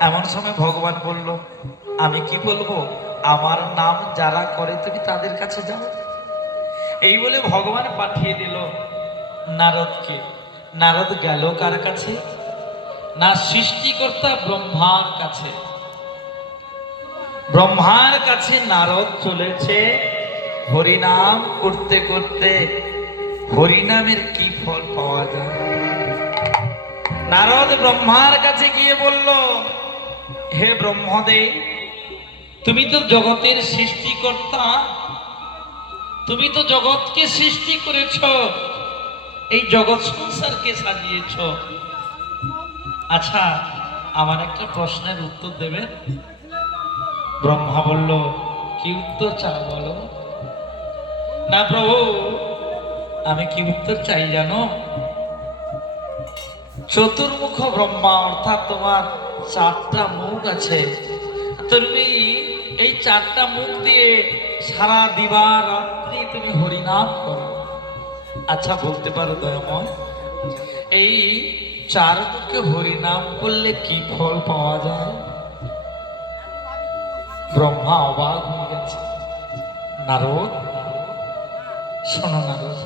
এমন সময় ভগবান বলল, আমি কি বলব? আমার নাম যারা করে, তুমি তাদের কাছে যাও। এই বলে ভগবান পাঠিয়ে দিল নারদকে। নারদ গেল কার কাছে? না সৃষ্টিকর্তা ব্রহ্মার কাছে। ব্রহ্মার কাছে নারদ চলেছে হরিনাম করতে করতে। হরিনামের কি ফল পাওয়া যায়? নারদ ব্রহ্মার কাছে গিয়ে বলল হে ব্রহ্মদেব, তুমি তো জগতের সৃষ্টিকর্তা। তুমি তো জগৎকে সৃষ্টি করেছ, এই জগৎ সংসারকে সাজিয়েছ। আচ্ছা আমার একটা প্রশ্নের উত্তর দেবে ব্রহ্মা বলল, কি উত্তর চাও বলো? না প্রভু, আমি কি উত্তর চাই জানো? চতুর্মুখ ব্রহ্মা, অর্থাৎ তোমার চারটা মুখ আছে। তুমি এই চারটা মুখ দিয়ে সারা দিবা রাত্রি তুমি হরিনাম করো। আচ্ছা বলতে পারো দয়াময়, এই চার মুখে হরিনাম করলে কি ফল পাওয়া যায়? ব্রহ্মা অবাক হয়ে গেছে। নারদ, শোনো নারদ,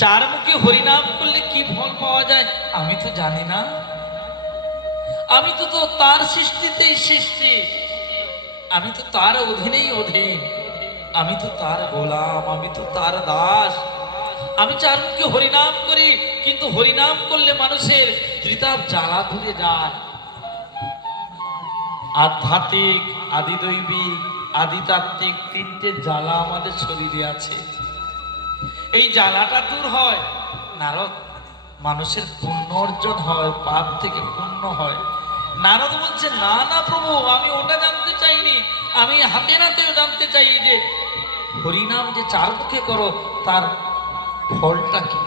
চার মুখে হরিনাম করলে কি ফল পাওয়া যায়? আমি তো জানি না। আমি তো তো তার সৃষ্টিতেই সৃষ্টি। আমি তো তার অধীনেই অধীন। আমি তো তার গোলাম, আমি তো তার দাস। আমি চার হরিনাম করি, কিন্তু হরিনাম করলে মানুষের ত্রিতাপ জ্বালা ধরে যায়। আধ্যাত্মিক, আদিদৈবিক, আদিতাত্ত্বিক তিনটে জ্বালা আমাদের শরীরে আছে। এই জ্বালাটা দূর হয়, নারদ, মানুষের পুণ্য অর্জন হয়, পাপ থেকে পুণ্য হয়। নারদ বলছে, না না প্রভু, আমি ওটা জানতে চাইনি। আমি হাতে নাতেও জানতে চাই যে হরিনাম যে চার মুখে করো, তার ফলটা কি?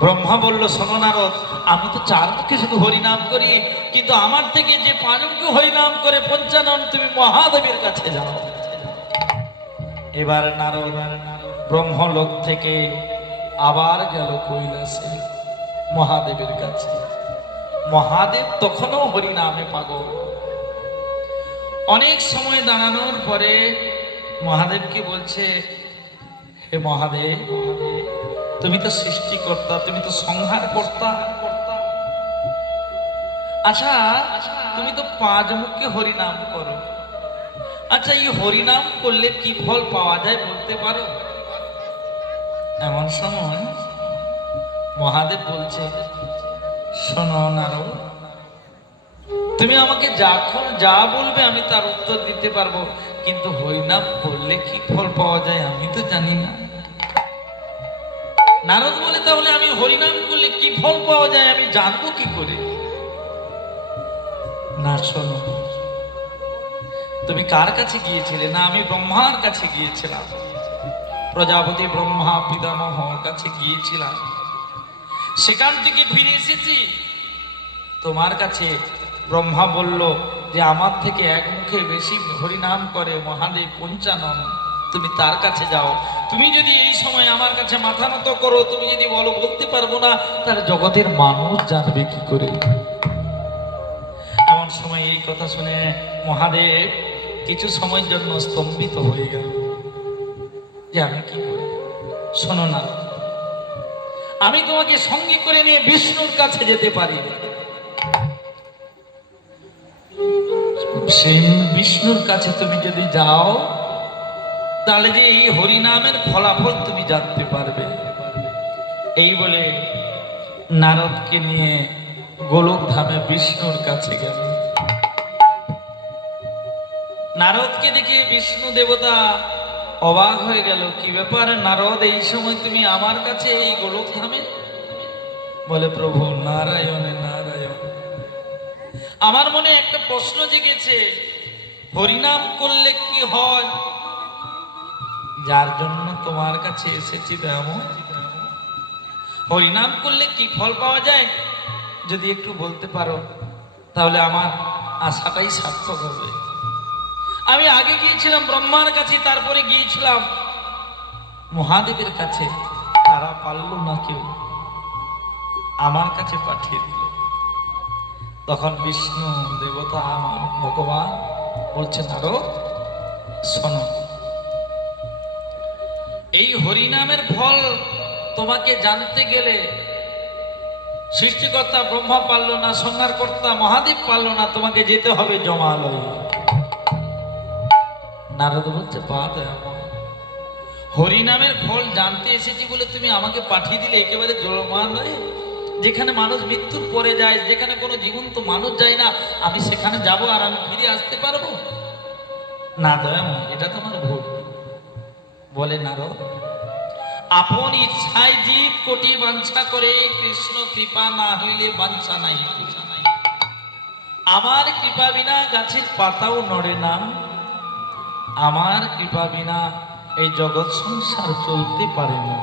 ব্রহ্মা বলল, শোনো নারদ, আমি তো চার মুখে শুধু হরিনাম করি, কিন্তু আমার থেকে যে পাঁচ মুখে হরিনাম করে পঞ্চানন তুমি মহাদেবের কাছে যাও। এবার নারদ ব্রহ্মলোক থেকে আবার গেল কৈলাসে, মহাদেবের কাছে। মহাদেব তখনও হরিনামে পাগল। অনেক সময় দাঁড়ানোর পরে মহাদেবকে বলছে, হে মহাদেব, তুমি তো সৃষ্টিকর্তা, তুমি তো সংহার কর্তা আচ্ছা তুমি তো পাঁচ মুখে হরিনাম করো। আচ্ছা এই হরিনাম করলে কি ফল পাওয়া যায় বলতে পারো? এমন সময় মহাদেব বলছে শোনো তুমি আমাকে যখন যা বলবে আমি তার উত্তর দিতে পারব। কিন্তু হরিনাম করলে কি ফল পাওয়া যায় আমি তো জানি না। নারদ বলে, তাহলে আমি হরিনাম করলে কি ফল পাওয়া যায় আমি জানব কি করে? না, শোনো। তুমি কার কাছে গিয়েছিলে? না, আমি ব্রহ্মার কাছে গিয়েছিলাম। প্রজাপতি ব্রহ্মা পিতামহর কাছে গিয়েছিলাম। সেখান থেকে ফিরে এসেছি। তোমার কাছে ব্রহ্মা বলল যে, আমার থেকে এক মুখে বেশি হরিনাম করে মহাদেব পঞ্চানন। তুমি তার কাছে যাও। তুমি যদি এই সময় আমার কাছে মাথা নত করো, তুমি যদি বলো বলতে পারব না, তাহলে জগতের মানুষ জানবে কি করে? এমন সময় এই কথা শুনে মহাদেব কিছু সময়ের জন্য স্তম্ভিত হয়ে গেল। যে, আমি কি করি? শোনো না আমি তোমাকে সঙ্গে করে নিয়ে বিষ্ণুর কাছে যেতে পারি। সেই বিষ্ণুর কাছে তুমি যদি যাও, তাহলে যে এই হরিনামের ফলাফল তুমি জানতে পারবে। এই বলে নারদকে নিয়ে গোলক ধামে বিষ্ণুর কাছে গেল। নারদকে দেখে বিষ্ণু দেবতা অবাক হয়ে গেল, কি ব্যাপার নারদ, এই সময় তুমি আমার কাছে এই গোলক ধামে বলে, প্রভু নারায়ণ নারায়ণ। আমার মনে একটা প্রশ্ন জেগেছে, হরিনাম করলে কি হয়? যার জন্য তোমার কাছে এসেছি তেমন হরিনাম করলে কি ফল পাওয়া যায়? যদি একটু বলতে পারো, তাহলে আমার আশাটাই সার্থক হবে। আমি আগে গিয়েছিলাম ব্রহ্মার কাছে, তারপরে গিয়েছিলাম মহাদেবের কাছে। তারা পারল না কেউ। আমার কাছে পাঠিয়ে দিল। তখন বিষ্ণু দেবতা আমার ভগবান বলছেন আরও শোনো। এই হরিনামের ফল তোমাকে জানতে গেলে সৃষ্টিকর্তা ব্রহ্মা পারল না সংহারকর্তা মহাদেব পারল না, তোমাকে যেতে হবে জমালয়। নারদ বলছে বাদ হরিনামের ফল জানতে এসেছি বলে তুমি আমাকে পাঠিয়ে দিলে একেবারে জমালয়ে যেখানে মানুষ মৃত্যুর পরে যায়, যেখানে কোনো জীবন্ত মানুষ যায় না, আমি সেখানে যাব আর আমি ফিরে আসতে পারব? না দয়াময় এটা তো আমার ভুল। বলে নারদ, আপন ইচ্ছায় জীব কোটি বাঞ্ছা করে, কৃষ্ণ কৃপা না হইলে বাঞ্ছা নাই। আমার কৃপা বিনা গাছের পাতাও নড়ে না। আমার কৃপা বিনা এই জগৎ সংসার চলতে পারে না।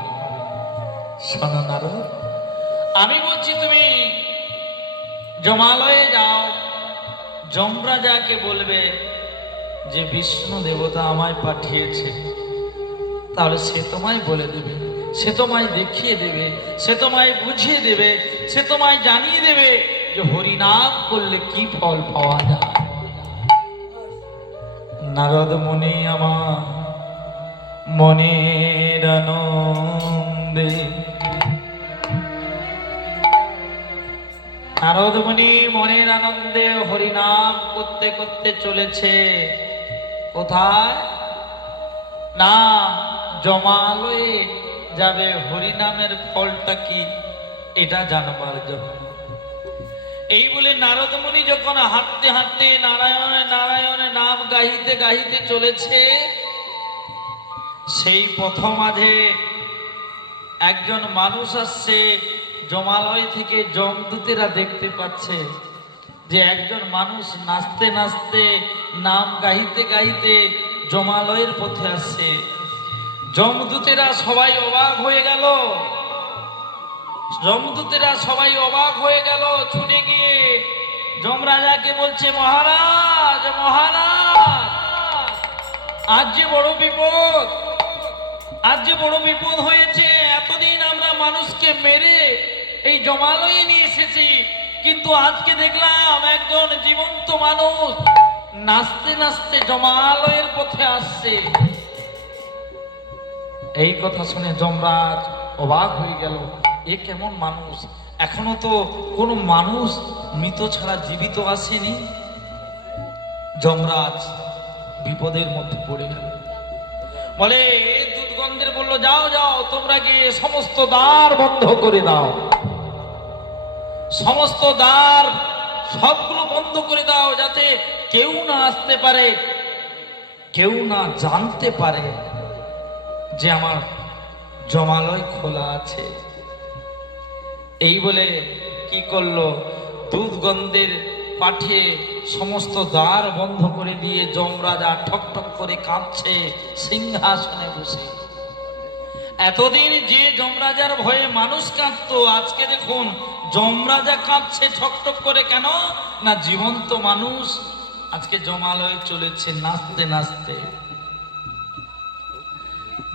আমি বলছি তুমি জমালয়ে যাও। যমরাজাকে বলবে যে বিষ্ণু দেবতা আমায় পাঠিয়েছে। তাহলে সে তোমায় বলে দেবে, সে তোমায় দেখিয়ে দেবে, সে তোমায় বুঝিয়ে দেবে, সে তোমায় জানিয়ে দেবে যে হরিনাম করলে কি ফল পাওয়া যায়। নারদ মনে আমার মনের আনন্দে। নারদমণি মনের আনন্দে হরিনাম করতে করতে চলেছে। কোথায়? না, জমালয়ে যাবে হরিনামের ফলটা কি? এটা জানবার জন্য। এই বলে নারদমণি যখন হাঁটতে হাঁটতে নারায়ণে নারায়ণে নাম গাহিতে গাহিতে চলেছে, সেই পথ মাঝে একজন মানুষ আসছে, জমালয় থেকে জমদূতেরা দেখতে পাচ্ছে যে একজন মানুষ নাচতে নাচতে, নাম গাইতে গাইতে জমালয়ের পথে আসছে। জমদূতেরা সবাই অবাক হয়ে গেল। জমদূতেরা সবাই অবাক হয়ে গেল, ছুটে গিয়ে। যমরাজাকে বলছে, মহারাজ মহারাজ, আজ যে বড় বিপদ, আজ যে বড় বিপদ হয়েছে, এতদিন আমরা মানুষকে মেরে এই জমালয়ে নিয়ে এসেছি, কিন্তু আজকে দেখলাম একজন জীবন্ত মানুষ নাচতে নাচতে জমালয়ের পথে আসছে। এই কথা শুনে যমরাজ অবাক হয়ে গেল। এ কেমন মানুষ? এখনও তো কোনো মানুষ মৃত ছাড়া জীবিত আসেনি? যমরাজ বিপদের মধ্যে পড়ে গেল। বলে দুধগন্ধের বলল, যাও যাও, তোমরা গিয়ে সমস্ত দ্বার বন্ধ করে দাও। সমস্ত দ্বার সবগুলো বন্ধ করে দাও যাতে কেউ না আসতে পারে, কেউ না জানতে পারে যে আমার জমালয় খোলা আছে। এই বলে কি করল? দুধগন্ধের পাঠিয়ে সমস্ত দ্বার বন্ধ করে দিয়ে যমরাজা ঠক ঠক করে কাঁপছে সিংহাসনে বসে। এতদিন যে যমরাজার ভয়ে মানুষ কাঁপতো আজকে দেখুন, যমরাজা কাঁপছে ঠক ঠক করে কেন? না জীবন্ত মানুষ আজকে জমালয়ে চলেছে নাচতে নাচতে।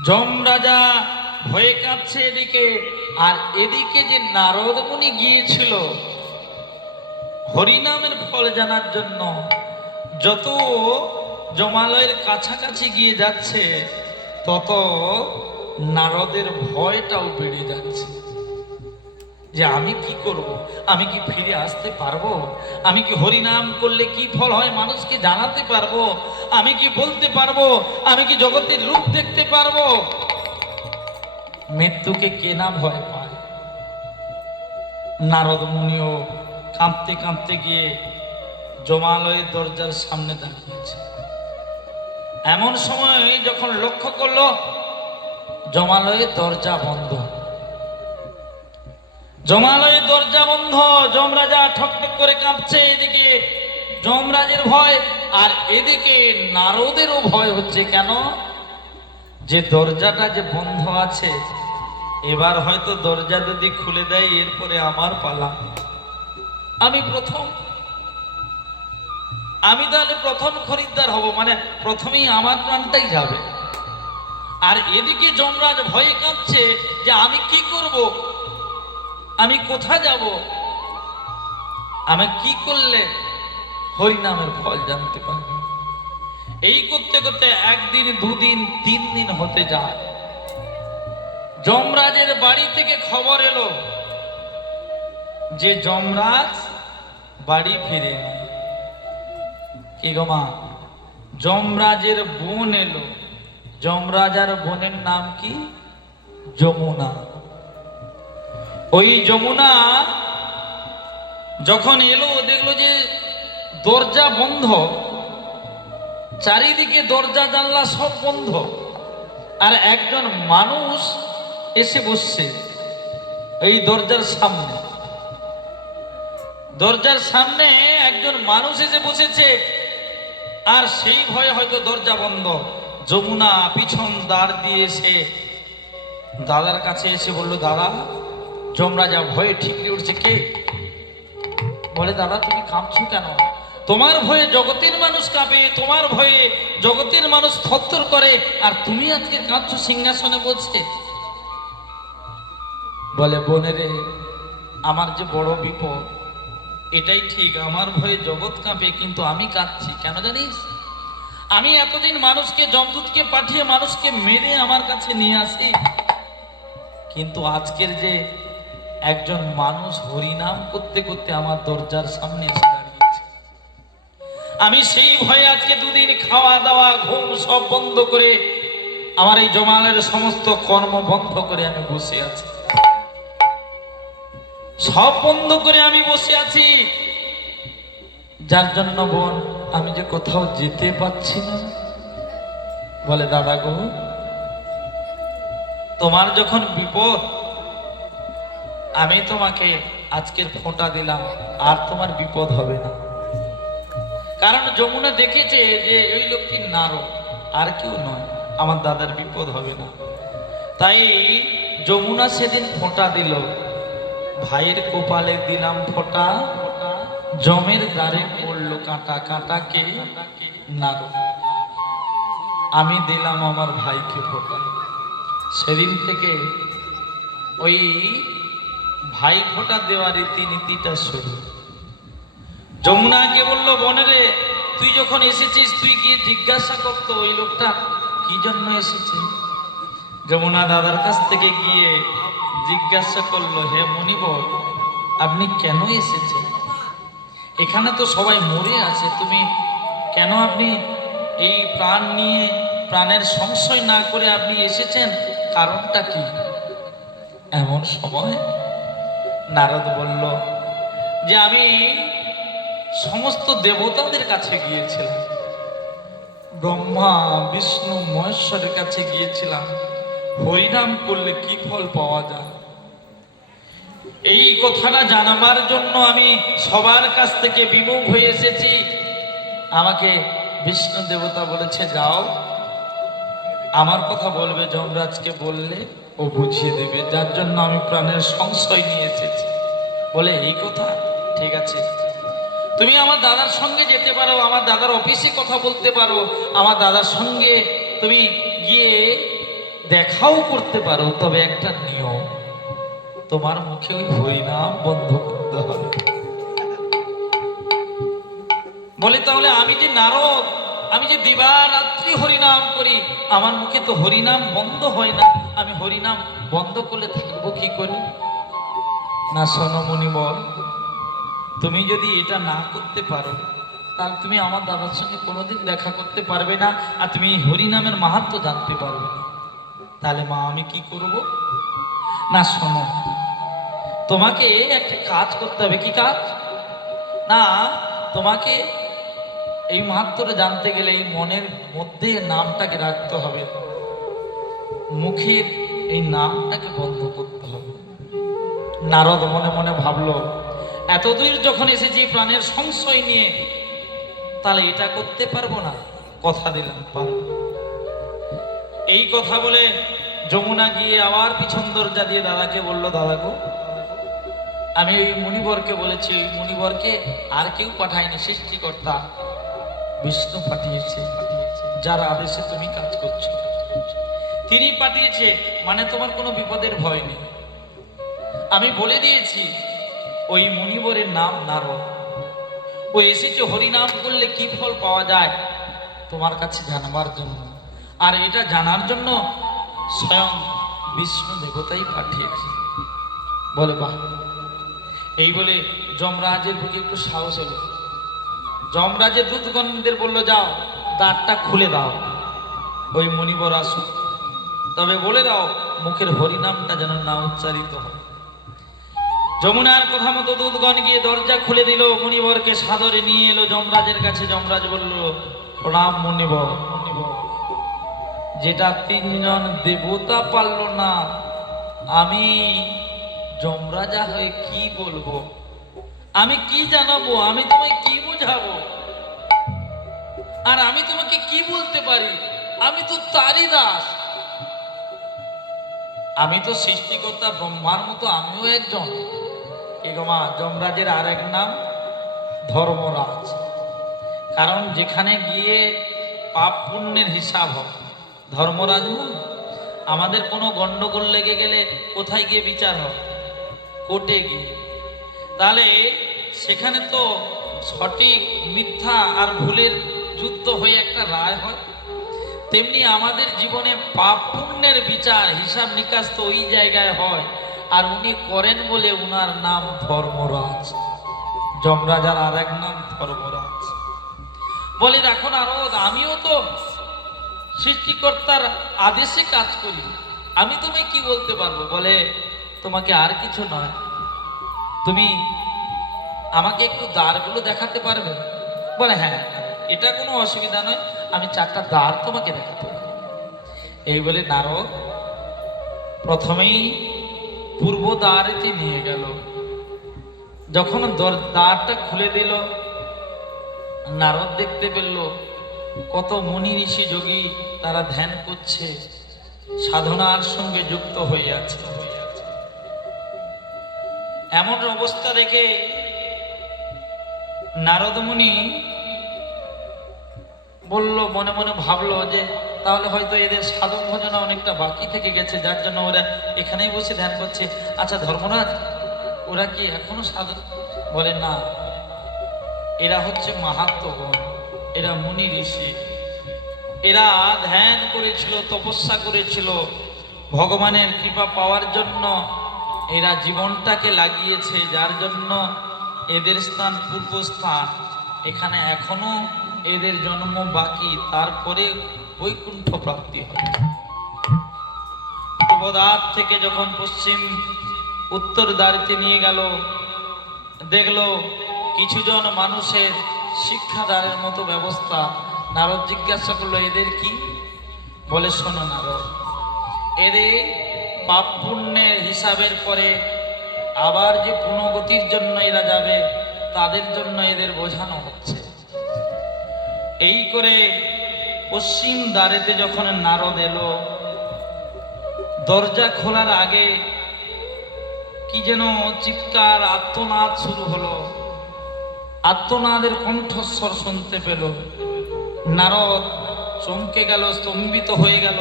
যমরাজা ভয়ে কাঁপছে এদিকে, আর এদিকে যে নারদ মুনি গিয়েছিল, হরিনামের ফল জানার জন্য যত জমালয়ের কাছাকাছি গিয়ে যাচ্ছে, তত নারদের ভয়টাও বেড়ে যাচ্ছে। যে আমি কি করব? আমি কি ফিরে আসতে পারব? আমি কি হরিনাম করলে কি ফল হয় মানুষকে জানাতে পারব? আমি কি বলতে পারব? আমি কি জগতের রূপ দেখতে পারব? মৃত্যুকে কে না ভয় পায়? নারদ মুনিও কাঁপতে কাঁপতে গিয়ে জমালয়ের দরজার সামনে দাঁড়িয়েছে। এমন সময় যখন লক্ষ্য করল, জমালয়ের দরজা বন্ধ। জমালয়ের দরজা বন্ধ, যমরাজা ঠকঠক করে কাঁপছে। এদিকে যমরাজের ভয় আর এদিকে নারদেরও ভয় হচ্ছে। কেন? যে দরজাটা যে বন্ধ আছে, এবার হয়তো দরজা যদি খুলে দেয়, এরপরে আমার পালা। আমি প্রথম, আমি তাহলে প্রথম খরিদ্দার হব মানে প্রথমেই আমার প্রাণটাই যাবে। আর এদিকে যমরাজ ভয়ে কাঁপছে যে আমি কি করব? আমি কোথা যাব? আমি কি করলে হরিনামের ফল জানতে পারব? এই করতে করতে একদিন, দুদিন তিন দিন হতে যায়। যমরাজের বাড়ি থেকে খবর এলো যে যমরাজ বাড়ি ফিরেনি। কি গো মা? যমরাজের বোন এলো। যমরাজ আর বোনের নাম কি? যমুনা। ওই যমুনা যখন এলো দেখল যে দরজা বন্ধ। চারিদিকে দরজা, জানলা সব বন্ধ। আর একজন মানুষ এসে বসছে এই দরজার সামনে। দরজার সামনে একজন মানুষ এসে বসেছে, আর সেই ভয়ে হয়তো দরজা বন্ধ। যমুনা পিছন দাঁড় দিয়ে এসে দাদার কাছে এসে বলল, দাদা যমরাজা ভয়ে ঠিকরে উঠছে, কে? বলে, দাদা, তুমি কাঁপছো কেন? তোমার ভয়ে জগতের মানুষ কাঁপে, তোমার ভয়ে জগতের মানুষ থরথর করে, আর তুমি আজকে কাঁদছো, সিংহাসনে বলছে। বলে, বোনেরে, আমার যে বড় বিপদ, এটাই ঠিক, আমার ভয়ে জগৎ কাঁপে, কিন্তু আমি কাঁদছি, কেন জানিস? আমি এতদিন মানুষকে জমদূতকে পাঠিয়ে মানুষকে মেরে আমার কাছে নিয়ে আসি, কিন্তু আজকের যে একজন মানুষ হরিনাম করতে করতে আমার দরজার সামনে এসে আমি সেই ভয়ে আজকে দুদিন খাওয়া দাওয়া, ঘুম সব বন্ধ করে আমার এই জমালের সমস্ত কর্ম বন্ধ করে আমি বসে আছি। সব বন্ধ করে আমি বসে আছি। যার জন্য বোন, আমি যে কোথাও যেতে পাচ্ছি না। বলে, দাদা গো, তোমার যখন বিপদ, আমি তোমাকে আজকের ফোঁটা দিলাম, আর তোমার বিপদ হবে না। কারণ যমুনা দেখেছে যে এই লোকটি নারো আর কেউ নয়, আমার দাদার বিপদ হবে না। তাই যমুনা সেদিন ফোঁটা দিল। ভাইয়ের কপালে দিলাম ফোঁটা, জমের দ্বারে পড়ল কাঁটা কাঁটা কে নারো আমি দিলাম আমার ভাইকে ফোঁটা। সেদিন থেকে ওই ভাই ফোঁটা দেওয়ার রীতিনীতিটা শুরু। যমুনাকে বলল বনেরে তুই যখন এসেছিস, তুই গিয়ে জিজ্ঞাসা করতো ওই লোকটা কি জন্য এসেছে? যমুনা দাদার কাছ থেকে গিয়ে জিজ্ঞাসা করল, হে মনিবর আপনি কেন এসেছেন? এখানে তো সবাই মরে আছে, তুমি কেন আপনি এই প্রাণ নিয়ে, প্রাণের সংশয় না করে আপনি এসেছেন? কারণটা কি? এমন সময় নারদ বলল, যে আমি সমস্ত দেবতাদের কাছে গিয়েছিলাম। ব্রহ্মা, বিষ্ণু, মহেশ্বরের কাছে গিয়েছিলাম। হরিনাম করলে কি ফল পাওয়া যায়? এই কথাটা জানাবার জন্য আমি সবার কাছ থেকে বিমুখ হয়ে এসেছি। আমাকে বিষ্ণু দেবতা বলেছে, যাও। আমার কথা বলবে যমরাজকে বললে ও বুঝিয়ে দেবে। যার জন্য আমি প্রাণের সংশয় নিয়ে এসেছি। বলে, এই কথা? ঠিক আছে। তুমি আমার দাদার সঙ্গে যেতে পারো, আমার দাদার অফিসে কথা বলতে পারো, আমার দাদার সঙ্গে তুমি গিয়ে দেখাও করতে পারো, তবে একটা নিয়ম, তোমার মুখে ওই হরিনাম বন্ধ করতে হবে। বলে তাহলে আমি যে নারদ, আমি যে দিবারাত্রি হরিনাম করি, আমার মুখে তো হরিনাম বন্ধ হয় না, আমি হরিনাম বন্ধ করলে থাকব কি করে? না সোনমণি বল তুমি যদি এটা না করতে পারো, তাহলে তুমি আমার দাদার সঙ্গে কোনোদিন দেখা করতে পারবে না, আর তুমি হরিনামের মাহাত্ম জানতে পারবে তাহলে মা, আমি কি করব? না, শোনো, তোমাকে একটা কাজ করতে হবে। কি কাজ? না, তোমাকে এই মাহাত্মটা জানতে গেলে এই মনের মধ্যে নামটাকে রাখতে হবে। মুখের এই নামটাকে বন্ধ করতে হবে। নারদ মনে মনে ভাবলো এতদূর যখন এসেছি প্রাণের সংশয় নিয়ে, তাহলে এটা করতে পারব না? কথা দিলাম, পারব এই কথা বলে যমুনা গিয়ে আবার পিছন দরজা দিয়ে দাদাকে বলল, দাদা গো, আমি ওই মুনিবরকে বলেছি, ওই মুনিবরকে আর কেউ পাঠায়নি, সৃষ্টিকর্তা বিষ্ণু পাঠিয়েছে। যার আদেশে তুমি কাজ করছ। তিনি পাঠিয়েছে মানে তোমার কোনো বিপদের ভয় নেই। আমি বলে দিয়েছি ওই মুনিবরের নাম নারদ। ও এসেছে হরিনাম করলে কি ফল পাওয়া যায়? তোমার কাছে জানবার জন্য। আর এটা জানার জন্য স্বয়ং বিষ্ণু দেবতাই পাঠিয়েছে। বলে, বাহ! এই বলে যমরাজের বুকে একটু সাহস এলো। যমরাজের দূতগণদের বলল, যাও, দ্বারটা খুলে দাও। ওই মণিবর আসুক। তবে বলে দাও, মুখের হরিনামটা যেন না উচ্চারিত হয়। যমুনার কথা মতো দুধগণ গিয়ে দরজা খুলে দিল। মণিবরকে সাদরে নিয়ে এলো। যমরাজের কাছে যমরাজ বলল, প্রণাম মণিবর যেটা তিনজন দেবতা পারল না, আমি যমরাজা হয়ে কি বলব? আমি কি জানাব? আমি তোমায় কি বোঝাবো? আর আমি তোমাকে কি বলতে পারি? আমি তো তারই দাস। আমি তো সৃষ্টিকর্তা, ব্রহ্মার মতো আমিও একজন। এগমা যমরাজের আর এক নাম ধর্মরাজ। কারণ যেখানে গিয়ে পাপ পুণ্যের হিসাব হয়, ধর্মরাজ আমাদের কোনো গণ্ডগোল লেগে গেলে কোথায় গিয়ে বিচার হয়? কোর্টে গিয়ে। তাহলে সেখানে তো সঠিক মিথ্যা আর ভুলের যুদ্ধ হয়ে একটা রায় হয়। তেমনি আমাদের জীবনে পাপ পুণ্যের বিচার হিসাব নিকাশ তো ওই জায়গায় হয়। আর উনি করেন বলে উনার নাম ধর্মরাজ। যমরাজার আর এক নাম ধর্মরাজ। বলে, দেখো নারদ, আমিও তো সৃষ্টিকর্তার আদেশে কাজ করি। আমি তোমায় কি বলতে পারব? বলে, তোমাকে আর কিছু নয়। তুমি আমাকে একটু দ্বারগুলো দেখাতে পারবে? বলে হ্যাঁ এটা কোনো অসুবিধা নয়। আমি চারটা দ্বার তোমাকে দেখাতে এই বলে নারদ প্রথমেই পূর্ব দ্বারেতে নিয়ে গেল। যখন দ্বারটা খুলে দিল, নারদ দেখতে পেল কত মুনি ঋষি যোগী তারা ধ্যান করছে, সাধনার সঙ্গে যুক্ত আছে। এমন অবস্থা দেখে নারদ মুনি বলল, মনে মনে ভাবলো যে তাহলে হয়তো এদের সাধন ভজনা অনেকটা বাকি থেকে গেছে, যার জন্য ওরা এখানেই বসে ধ্যান করছে। আচ্ছা ধর্মরাজ, ওরা কি এখনও সাধন? বলে, না। এরা হচ্ছে মাহাত্মগণ এরা মুনি ঋষি। এরা ধ্যান করেছিল, তপস্যা করেছিল। ভগবানের কৃপা পাওয়ার জন্য এরা জীবনটাকে লাগিয়েছে, যার জন্য এদের স্থান পূর্ব স্থান এখানে এখনও এদের জন্ম বাকি, তারপরে বৈকুণ্ঠ প্রাপ্তি হয় পূর্ব থেকে যখন পশ্চিম উত্তর দ্বারিতে নিয়ে গেল, দেখল কিছুজন মানুষের শিক্ষাদানের মতো ব্যবস্থা। নারদ জিজ্ঞাসা করল, এদের কি? বলে, শোনো নারদ, এদের পাপ পুণ্যের হিসাবের পরে আবার যে পুনগতির জন্য এরা যাবে, তাদের জন্য এদের বোঝানো হচ্ছে। এই করে পশ্চিম দ্বারেতে যখন নারদ এলো, দরজা খোলার আগে কি যেন চিৎকার আত্মনাদ শুরু হলো। আত্মনাদের কণ্ঠস্বর শুনতে পেল। নারদ চমকে গেল, স্তম্ভিত হয়ে গেল।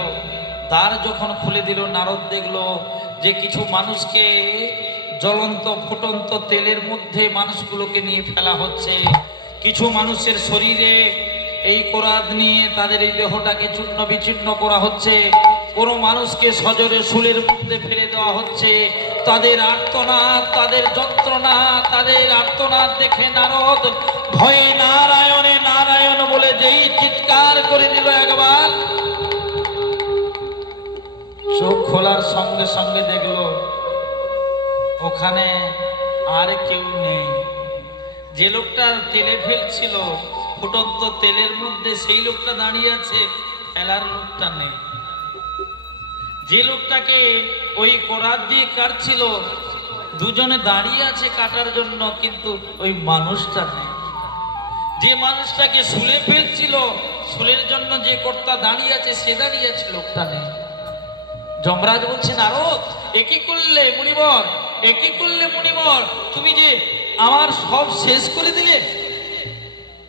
দ্বার যখন খুলে দিল, নারদ দেখল যে কিছু মানুষকে জ্বলন্ত ফুটন্ত তেলের মধ্যে মানুষগুলোকে নিয়ে ফেলা হচ্ছে। কিছু মানুষের শরীরে এই কোরাদ নিয়ে তাদের এই দেহটাকে চূর্ণ বিচ্ছিন্ন করা হচ্ছে। কোনো মানুষকে সজরে শুলের মধ্যে ফেলে দেওয়া হচ্ছে। তাদের আর্তনাদ, তাদের যন্ত্রণা তাদের আর্তনাদ দেখে নারদ ভয়ে নারায়ণে নারায়ণ বলে যেই চিৎকার করে দিল একবার। চোখ খোলার সঙ্গে সঙ্গে দেখল, ওখানে আর কেউ নেই। যে লোকটা তেলে ফেলছিল ফুটন্ত তেলের মধ্যে সেই লোকটা দাঁড়িয়ে আছে ফেলার লোকটা নেই। যে লোকটাকে ওই করাত দিয়ে কাটছিল, দুজনে দাঁড়িয়ে আছে কাটার জন্য, কিন্তু ওই মানুষটা নেই। যে মানুষটাকে শুলে ফেলছিল, শুলের জন্য যে কর্তা দাঁড়িয়ে আছে, সে দাঁড়িয়ে আছে, লোকটা নেই। যমরাজ বলছেন আরও একই করলে মুনিবর? একই করলে মুনিবর? তুমি যে আমার সব শেষ করে দিলে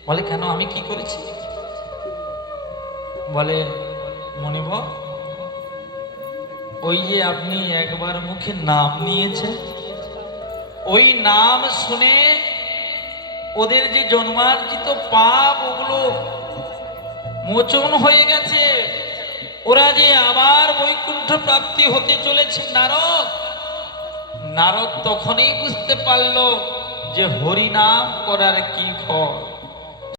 বলে, কেন? আমি কি করেছি? বলে মনিবর ওই যে আপনি একবার মুখে নাম নিয়েছেন, ওই নাম শুনে ওদের যে জন্মার্জিত পাপ, ওগুলো মোচন হয়ে গেছে। ওরা যে আবার বৈকুণ্ঠ প্রাপ্তি হতে চলেছে, নারদ? নারদ তখনই বুঝতে পারল যে হরিনাম করার কি ফল।